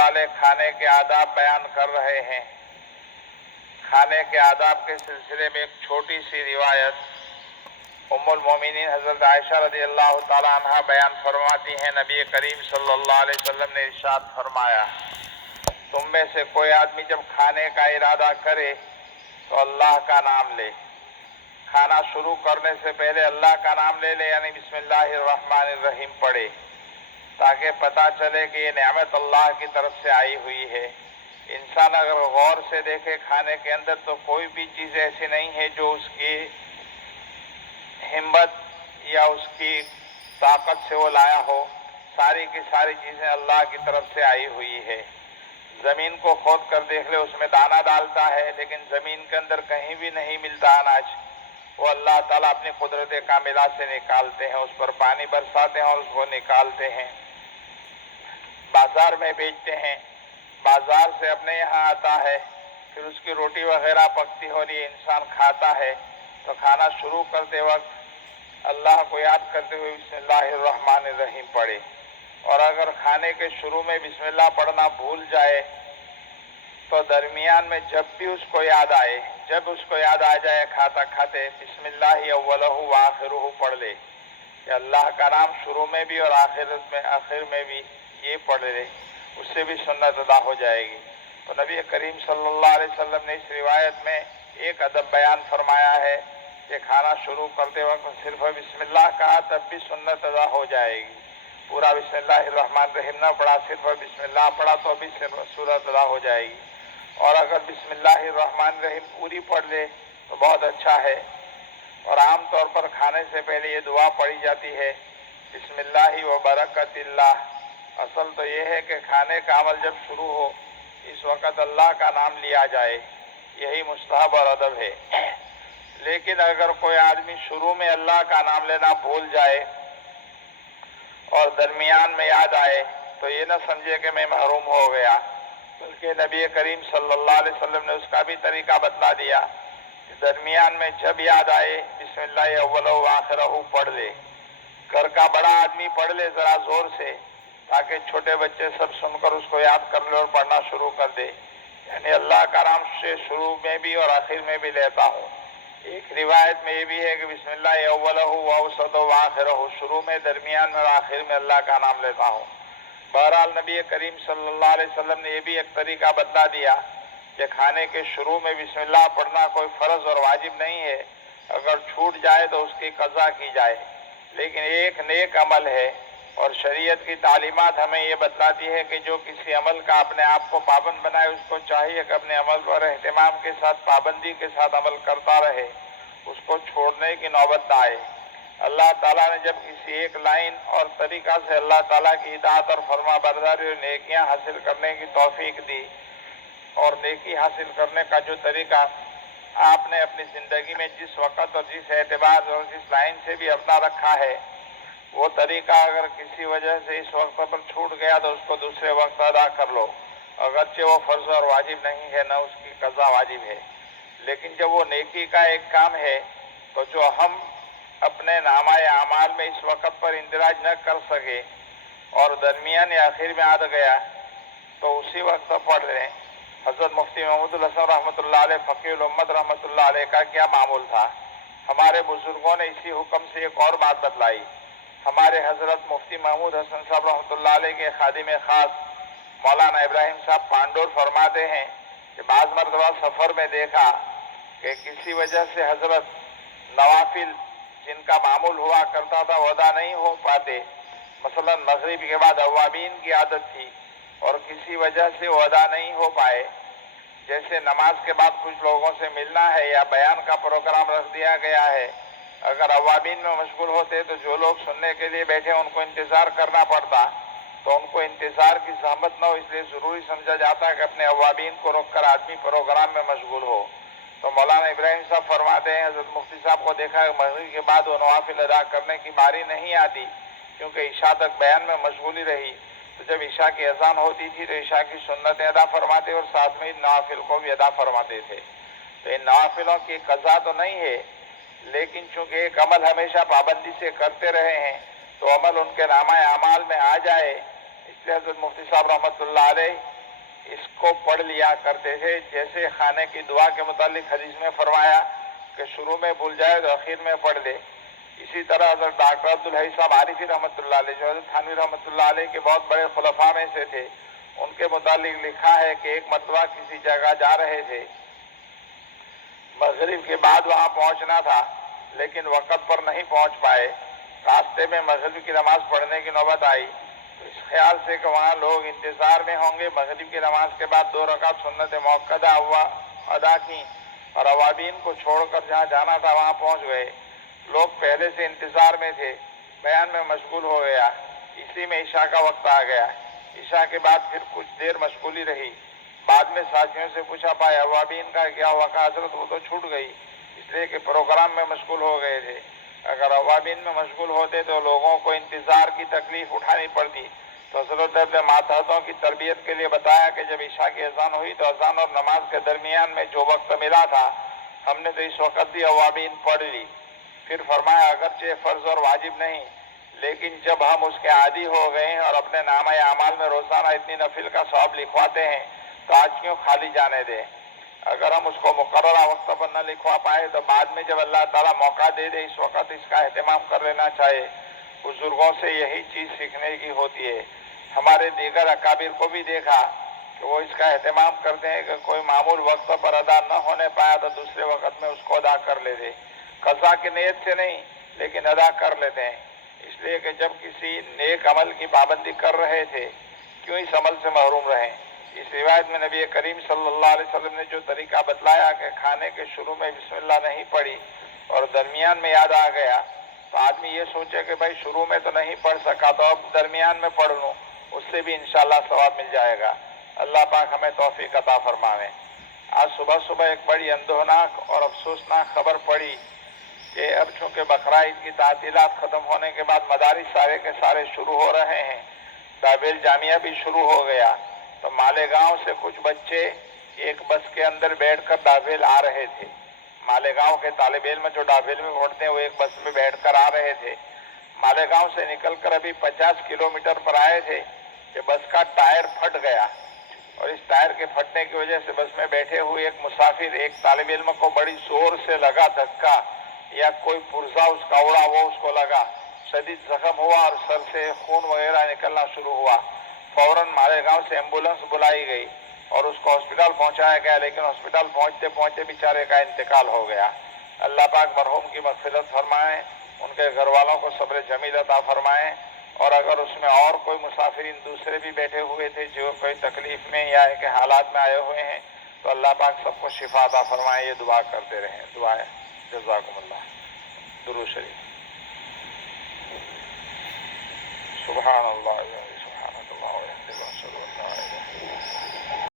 والے کھانے کے آداب بیان کر رہے ہیں۔ کھانے کے آداب کے سلسلے میں ایک چھوٹی سی روایت ام المومنین حضرت عائشہ رضی اللہ تعالی عنہ بیان فرماتی ہیں، نبی کریم صلی اللہ علیہ وسلم نے ارشاد فرمایا، تم میں سے کوئی آدمی جب کھانے کا ارادہ کرے تو اللہ کا نام لے۔ کھانا شروع کرنے سے پہلے اللہ کا نام لے لے، یعنی بسم اللہ الرحمن الرحیم پڑھے، تاکہ پتہ چلے کہ یہ نعمت اللہ کی طرف سے آئی ہوئی ہے۔ انسان اگر غور سے دیکھے کھانے کے اندر تو کوئی بھی چیز ایسی نہیں ہے جو اس کی ہمت یا اس کی طاقت سے وہ لایا ہو، ساری کی ساری چیزیں اللہ کی طرف سے آئی ہوئی ہے۔ زمین کو کھود کر دیکھ لے، اس میں دانہ ڈالتا ہے، لیکن زمین کے اندر کہیں بھی نہیں ملتا اناج، وہ اللہ تعالیٰ اپنی قدرت کاملہ سے نکالتے ہیں، اس پر پانی برساتے ہیں اور اس کو نکالتے ہیں، بازار میں بیچتے ہیں، بازار سے اپنے یہاں آتا ہے، پھر اس کی روٹی وغیرہ پکتی ہو رہی ہے، انسان کھاتا ہے تو کھانا شروع کرتے وقت اللہ کو یاد کرتے ہوئے بسم اللہ الرحمن الرحیم پڑھے، اور اگر کھانے کے شروع میں بسم اللہ پڑھنا بھول جائے تو درمیان میں جب بھی اس کو یاد آئے، جب اس کو یاد آ جائے کھاتا کھاتے بسم اللہ اولہ و آخرہ پڑھ لے، کہ اللہ کا نام شروع میں بھی اور آخر میں بھی یہ پڑھ لے، اس سے بھی سنت ادا ہو جائے گی۔ تو نبی کریم صلی اللہ علیہ وسلم نے اس روایت میں ایک ادب بیان فرمایا ہے کہ کھانا شروع کرتے وقت صرف بسم اللہ کہا تب بھی سنت ادا ہو جائے گی، پورا بسم اللہ الرحمن الرحیم نہ پڑھا، صرف بسم اللہ پڑھا تو بھی سنت ادا ہو جائے گی، اور اگر بسم اللہ الرحمن الرحیم پوری پڑھ لے تو بہت اچھا ہے۔ اور عام طور پر کھانے سے پہلے یہ دعا پڑھی جاتی ہے، بسم اللہ و برکت اللہ۔ اصل تو یہ ہے کہ کھانے کا عمل جب شروع ہو اس وقت اللہ کا نام لیا جائے، یہی مستحب اور ادب ہے۔ لیکن اگر کوئی آدمی شروع میں اللہ کا نام لینا بھول جائے اور درمیان میں یاد آئے تو یہ نہ سمجھے کہ میں محروم ہو گیا، بلکہ نبی کریم صلی اللہ علیہ وسلم نے اس کا بھی طریقہ بتلا دیا کہ درمیان میں جب یاد آئے بسم اللہ اولہ و آخرہ پڑھ لے۔ گھر کا بڑا آدمی پڑھ لے ذرا زور سے، تاکہ چھوٹے بچے سب سن کر اس کو یاد کر لے اور پڑھنا شروع کر دے، یعنی اللہ کا نام سے شروع میں بھی اور آخر میں بھی لیتا ہوں۔ ایک روایت میں یہ بھی ہے کہ بسم اللہ اولہ و اوسط و آخرہ، شروع میں، درمیان میں اور آخر میں اللہ کا نام لیتا ہوں۔ بہرحال نبی کریم صلی اللہ علیہ وسلم نے یہ بھی ایک طریقہ بتلا دیا کہ کھانے کے شروع میں بسم اللہ پڑھنا کوئی فرض اور واجب نہیں ہے، اگر چھوٹ جائے تو اس کی قضا کی جائے، لیکن ایک نیک عمل ہے، اور شریعت کی تعلیمات ہمیں یہ بتلاتی ہے کہ جو کسی عمل کا اپنے آپ کو پابند بنائے اس کو چاہیے کہ اپنے عمل پر اہتمام کے ساتھ، پابندی کے ساتھ عمل کرتا رہے، اس کو چھوڑنے کی نوبت نہ آئے۔ اللہ تعالیٰ نے جب کسی ایک لائن اور طریقہ سے اللہ تعالیٰ کی اطاعت اور فرما برداری اور نیکیاں حاصل کرنے کی توفیق دی، اور نیکی حاصل کرنے کا جو طریقہ آپ نے اپنی زندگی میں جس وقت اور جس اعتبار اور جس لائن سے بھی اپنا رکھا ہے، وہ طریقہ اگر کسی وجہ سے اس وقت پر چھوٹ گیا تو اس کو دوسرے وقت ادا کر لو، اگرچہ وہ فرض اور واجب نہیں ہے، نہ اس کی قضا واجب ہے، لیکن جب وہ نیکی کا ایک کام ہے تو جو ہم اپنے نامہ اعمال میں اس وقت پر اندراج نہ کر سکے اور درمیان یا آخر میں آ گیا تو اسی وقت پڑھ لیں۔ حضرت مفتی محمود الحسن رحمۃ اللہ علیہ فقیہ الامت رحمۃ اللہ علیہ کا کیا معمول تھا؟ ہمارے بزرگوں نے اسی حکم سے ایک اور بات بتلائی۔ ہمارے حضرت مفتی محمود حسن صاحب رحمۃ اللہ علیہ کے خادم خاص مولانا ابراہیم صاحب پانڈور فرماتے ہیں کہ بعض مرتبہ سفر میں دیکھا کہ کسی وجہ سے حضرت نوافل جن کا معمول ہوا کرتا تھا وہ ادا نہیں ہو پاتے، مثلا مغرب کے بعد اوابین کی عادت تھی اور کسی وجہ سے وہ ادا نہیں ہو پائے، جیسے نماز کے بعد کچھ لوگوں سے ملنا ہے یا بیان کا پروگرام رکھ دیا گیا ہے، اگر اوابین میں مشغول ہوتے تو جو لوگ سننے کے لیے بیٹھے ان کو انتظار کرنا پڑتا، تو ان کو انتظار کی زحمت نہ ہو، اس لیے ضروری سمجھا جاتا ہے کہ اپنے اوابین کو روک کر آدمی پروگرام میں مشغول ہو۔ تو مولانا ابراہیم صاحب فرماتے ہیں حضرت مفتی صاحب کو دیکھا کہ مغرب کے بعد وہ نوافل ادا کرنے کی باری نہیں آتی، کیونکہ عشاء تک بیان میں مشغولی رہی، تو جب عشاء کی اذان ہوتی تھی تو عشاء کی سنتیں ادا فرماتے اور ساتھ میں نوافل کو بھی ادا فرماتے تھے۔ تو ان نوافلوں کی قضا تو نہیں ہے، لیکن چونکہ ایک عمل ہمیشہ پابندی سے کرتے رہے ہیں تو عمل ان کے نامہ اعمال میں آ جائے، اس اس لیے حضرت مفتی صاحب رحمۃ اللہ علیہ اس کو پڑھ لیا کرتے تھے. جیسے کھانے کی دعا کے متعلق حدیث میں فرمایا کہ شروع میں بھول جائے تو آخر میں پڑھ لے, اسی طرح حضرت ڈاکٹر عبدالحی صاحب عارفی رحمۃ اللہ علیہ جو حضرت تھانوی رحمۃ اللہ علیہ کے بہت بڑے خلفاء میں سے تھے, ان کے متعلق لکھا ہے کہ ایک مرتبہ کسی جگہ جا رہے تھے, مغرب کے بعد وہاں پہنچنا تھا لیکن وقت پر نہیں پہنچ پائے. راستے میں مغرب کی نماز پڑھنے کی نوبت آئی تو اس خیال سے کہ وہاں لوگ انتظار میں ہوں گے, مغرب کی نماز کے بعد 2 رکعت سنت موقدہ ادا کی اور اوابین کو چھوڑ کر جہاں جانا تھا وہاں پہنچ گئے. لوگ پہلے سے انتظار میں تھے, بیان میں مشغول ہو گیا, اسی میں عشاء کا وقت آ گیا. عشاء کے بعد پھر کچھ دیر مشغولی رہی. بعد میں ساتھیوں سے پوچھا پائے اوابین کا کیا ہوا؟ کہا حضرت وہ تو چھوٹ گئی, اس لیے کہ پروگرام میں مشغول ہو گئے تھے. اگر اوابین میں مشغول ہوتے تو لوگوں کو انتظار کی تکلیف اٹھانی پڑتی. تو حضرت اپنے ماتحتوں کی تربیت کے لیے بتایا کہ جب عشاء کی اذان ہوئی تو اذان اور نماز کے درمیان میں جو وقت ملا تھا ہم نے تو اس وقت بھی اوابین پڑھ لی. پھر فرمایا اگرچہ فرض اور واجب نہیں لیکن جب ہم اس کے عادی ہو گئے ہیں اور اپنے نامہ اعمال میں روزانہ اتنی نفل کا ثواب لکھواتے ہیں تو آج کیوں خالی جانے دیں؟ اگر ہم اس کو مقررہ وقت پر نہ لکھوا پائے تو بعد میں جب اللہ تعالیٰ موقع دے دے اس وقت اس کا اہتمام کر لینا چاہیے. بزرگوں سے یہی چیز سیکھنے کی ہوتی ہے. ہمارے دیگر اکابر کو بھی دیکھا کہ وہ اس کا اہتمام کرتے ہیں کہ کوئی معمول وقت پر ادا نہ ہونے پایا تو دوسرے وقت میں اس کو ادا کر لیتے, قضا کی نیت سے نہیں لیکن ادا کر لیتے ہیں. اس لیے کہ جب کسی نیک عمل کی پابندی کر رہے تھے کیوں اس عمل سے محروم رہیں. اس روایت میں نبی کریم صلی اللہ علیہ وسلم نے جو طریقہ بتلایا کہ کھانے کے شروع میں بسم اللہ نہیں پڑھی اور درمیان میں یاد آ گیا تو آدمی یہ سوچے کہ بھائی شروع میں تو نہیں پڑھ سکا تو اب درمیان میں پڑھ لوں, اس سے بھی انشاءاللہ ثواب مل جائے گا. اللہ پاک ہمیں توفیق عطا فرمائے. آج صبح صبح ایک بڑی اندوہناک اور افسوسناک خبر پڑی کہ اب چونکہ بقرعید کی تعطیلات ختم ہونے کے بعد مدارس سارے کے سارے شروع ہو رہے ہیں, دابیل جامعہ بھی شروع ہو گیا, تو مالیگاؤں سے کچھ بچے ایک بس کے اندر بیٹھ کر دابیل آ رہے تھے. مالیگاؤں کے طالب علم جو دابیل میں پڑھتے ہیں وہ ایک بس میں بیٹھ کر آ رہے تھے. مالیگاؤں سے نکل کر ابھی 50 کلومیٹر پر آئے تھے کہ بس کا ٹائر پھٹ گیا, اور اس ٹائر کے پھٹنے کی وجہ سے بس میں بیٹھے ہوئے ایک مسافر ایک طالب علم کو بڑی زور سے لگا دھکا یا کوئی پرزا اس کا اڑا وہ اس کو لگا, شدید زخم ہوا اور سر سے خون وغیرہ نکلنا شروع ہوا. فوراً مالیگاؤں سے ایمبولنس بلائی گئی اور اس کو ہاسپٹل پہنچایا گیا, لیکن ہاسپٹل پہنچتے پہنچتے بیچارے کا انتقال ہو گیا. اللہ پاک مرحوم کی مغفرت فرمائیں, ان کے گھر والوں کو صبر جمیل عطا فرمائیں, اور اگر اس میں اور کوئی مسافرین دوسرے بھی بیٹھے ہوئے تھے جو کوئی تکلیف میں یا ایک حالات میں آئے ہوئے ہیں تو اللہ پاک سب کو شفا عطا فرمائے. یہ دعا کرتے رہیں. دعا ہے. جزاکم اللہ. درود شریف. سبحان اللہ.